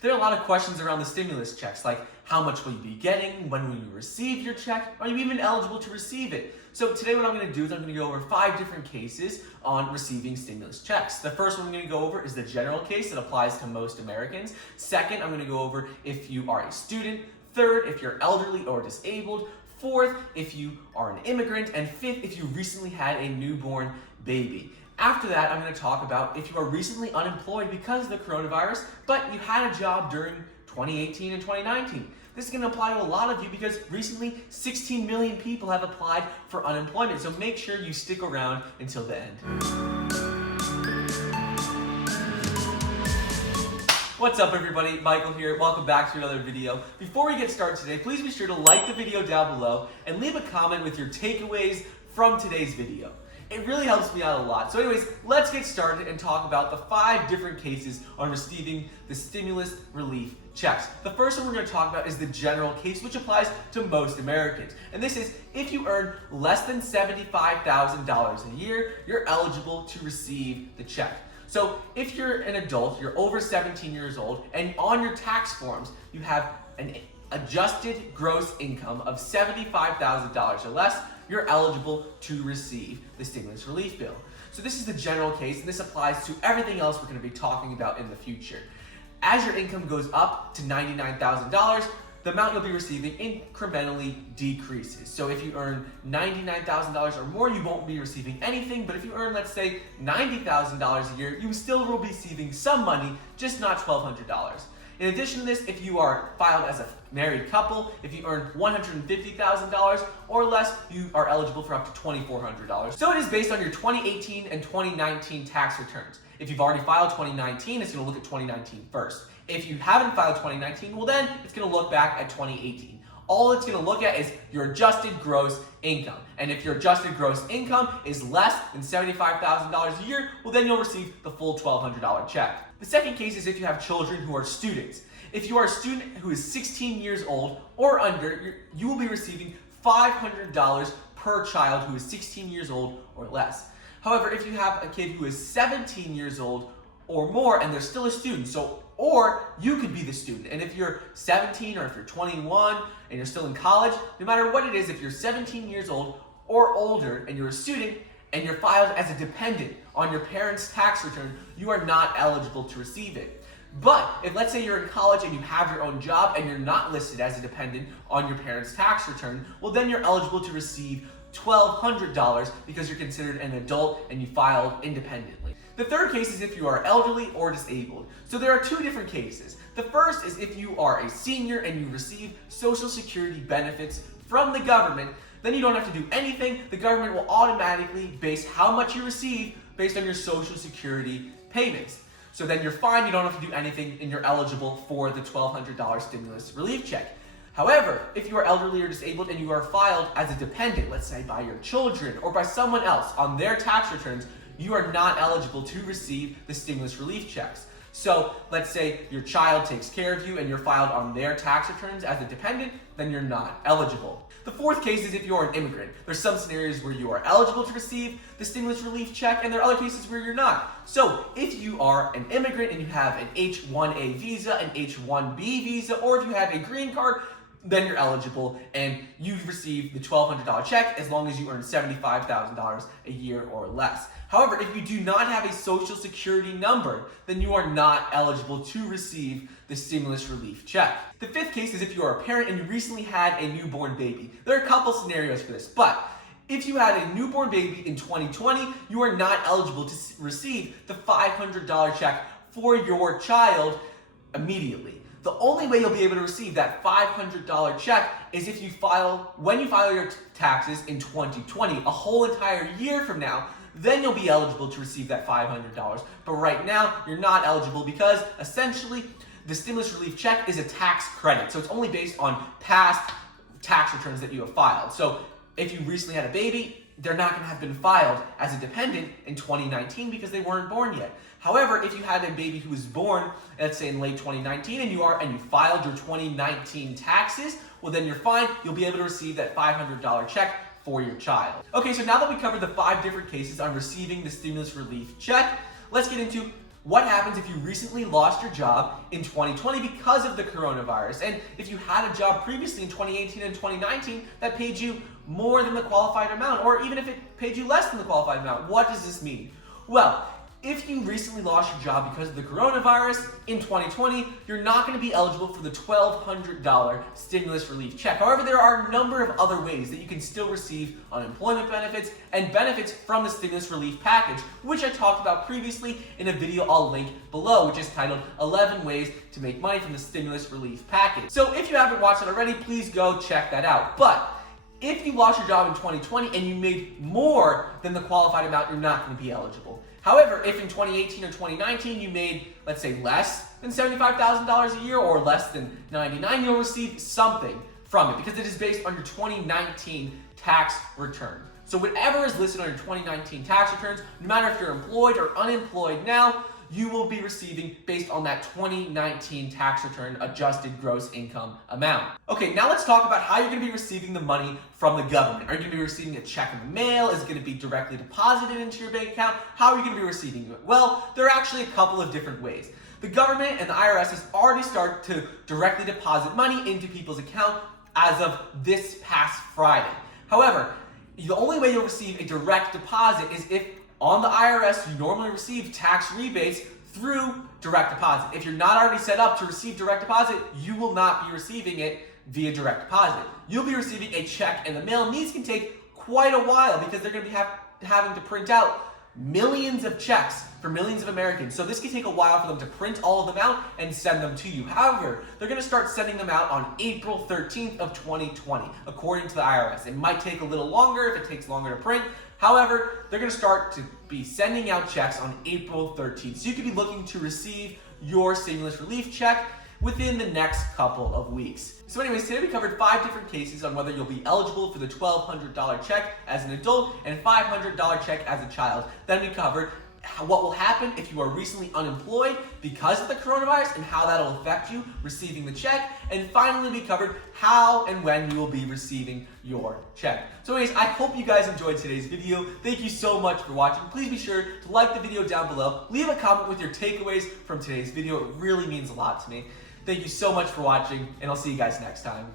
There are a lot of questions around the stimulus checks, like how much will you be getting, when will you receive your check, are you even eligible to receive it? So today what I'm going to do is I'm going to go over 5 different cases on receiving stimulus checks. The first one I'm going to go over is the general case that applies to most Americans. Second, I'm going to go over if you are a student. Third, if you're elderly or disabled. Fourth, if you are an immigrant. And fifth, if you recently had a newborn baby. After that, I'm going to talk about if you are recently unemployed because of the coronavirus, but you had a job during 2018 and 2019. This is going to apply to a lot of you because recently 16 million people have applied for unemployment, so make sure you stick around until the end. What's up everybody, Michael here, welcome back to another video. Before we get started today, please be sure to like the video down below and leave a comment with your takeaways from today's video. It really helps me out a lot. So anyways, let's get started and talk about the 5 different cases on receiving the stimulus relief checks. The first one we're going to talk about is the general case, which applies to most Americans. And this is if you earn less than $75,000 a year, you're eligible to receive the check. So if you're an adult, you're over 17 years old, and on your tax forms, you have an adjusted gross income of $75,000 or less, you're eligible to receive the stimulus relief bill. So this is the general case, and this applies to everything else we're going to be talking about in the future. As your income goes up to $99,000, the amount you'll be receiving incrementally decreases. So if you earn $99,000 or more, you won't be receiving anything, but if you earn, let's say, $90,000 a year, you still will be receiving some money, just not $1,200. In addition to this, if you are filed as a married couple, if you earn $150,000 or less, you are eligible for up to $2,400. So it is based on your 2018 and 2019 tax returns. If you've already filed 2019, it's going to look at 2019 first. If you haven't filed 2019, well then it's going to look back at 2018. All it's going to look at is your adjusted gross income. And if your adjusted gross income is less than $75,000 a year, well then you'll receive the full $1,200 check. The second case is if you have children who are students. If you are a student who is 16 years old or under, you will be receiving $500 per child who is 16 years old or less. However, if you have a kid who is 17 years old or more and they're still a student, or you could be the student, and if you're 17 or if you're 21 and you're still in college, no matter what it is, if you're 17 years old or older and you're a student and you're filed as a dependent on your parents' tax return, you are not eligible to receive it. But if let's say you're in college and you have your own job and you're not listed as a dependent on your parents' tax return, well then you're eligible to receive $1,200 because you're considered an adult and you filed independently. The third case is if you are elderly or disabled. So there are 2 different cases. The first is if you are a senior and you receive Social Security benefits from the government, then you don't have to do anything. The government will automatically base how much you receive based on your Social Security payments. So then you're fine, you don't have to do anything, and you're eligible for the $1,200 stimulus relief check. However, if you are elderly or disabled and you are filed as a dependent, let's say by your children or by someone else on their tax returns, you are not eligible to receive the stimulus relief checks. So let's say your child takes care of you and you're filed on their tax returns as a dependent, then you're not eligible. The fourth case is if you are an immigrant. There's some scenarios where you are eligible to receive the stimulus relief check, and there are other cases where you're not. So if you are an immigrant and you have an H-1A visa, an H-1B visa, or if you have a green card, then you're eligible and you've received the $1,200 check as long as you earn $75,000 a year or less. However, if you do not have a Social Security number, then you are not eligible to receive the stimulus relief check. The fifth case is if you are a parent and you recently had a newborn baby. There are a couple scenarios for this, but if you had a newborn baby in 2020, you are not eligible to receive the $500 check for your child immediately. The only way you'll be able to receive that $500 check is if you when you file your taxes in 2020, a whole entire year from now, then you'll be eligible to receive that $500. But right now, you're not eligible because essentially the stimulus relief check is a tax credit. So it's only based on past tax returns that you have filed. So if you recently had a baby, they're not going to have been filed as a dependent in 2019 because they weren't born yet. However, if you had a baby who was born, let's say in late 2019, and you filed your 2019 taxes, well then you're fine. You'll be able to receive that $500 check for your child. Okay, so now that we covered the 5 different cases on receiving the stimulus relief check, let's get into What happens if you recently lost your job in 2020 because of the coronavirus? And if you had a job previously in 2018 and 2019 that paid you more than the qualified amount, or even if it paid you less than the qualified amount, what does this mean? Well, if you recently lost your job because of the coronavirus in 2020, you're not going to be eligible for the $1,200 stimulus relief check. However, there are a number of other ways that you can still receive unemployment benefits and benefits from the stimulus relief package, which I talked about previously in a video I'll link below, which is titled 11 Ways to Make Money from the Stimulus Relief Package. So if you haven't watched it already, please go check that out. But if you lost your job in 2020 and you made more than the qualified amount, you're not going to be eligible. However, if in 2018 or 2019 you made, let's say, less than $75,000 a year or less than $99,000, you'll receive something from it because it is based on your 2019 tax return. So whatever is listed on your 2019 tax returns, no matter if you're employed or unemployed now, you will be receiving based on that 2019 tax return adjusted gross income amount. Okay, now let's talk about how you're going to be receiving the money from the government. Are you going to be receiving a check in the mail? Is it going to be directly deposited into your bank account? How are you going to be receiving it? Well, there are actually a couple of different ways. The government and the IRS has already started to directly deposit money into people's account as of this past Friday. However, the only way you'll receive a direct deposit is if on the IRS, you normally receive tax rebates through direct deposit. If you're not already set up to receive direct deposit, you will not be receiving it via direct deposit. You'll be receiving a check in the mail, and these can take quite a while because they're going to be having to print out millions of checks for millions of Americans. So this can take a while for them to print all of them out and send them to you. However, they're going to start sending them out on April 13th of 2020, according to the IRS. It might take a little longer if it takes longer to print. However, they're going to start to be sending out checks on April 13th. So you could be looking to receive your stimulus relief check within the next couple of weeks. So anyways, today we covered 5 different cases on whether you'll be eligible for the $1,200 check as an adult and $500 check as a child. Then we covered what will happen if you are recently unemployed because of the coronavirus and how that'll affect you receiving the check. And finally, we covered how and when you will be receiving your check. So anyways, I hope you guys enjoyed today's video. Thank you so much for watching. Please be sure to like the video down below. Leave a comment with your takeaways from today's video. It really means a lot to me. Thank you so much for watching, and I'll see you guys next time.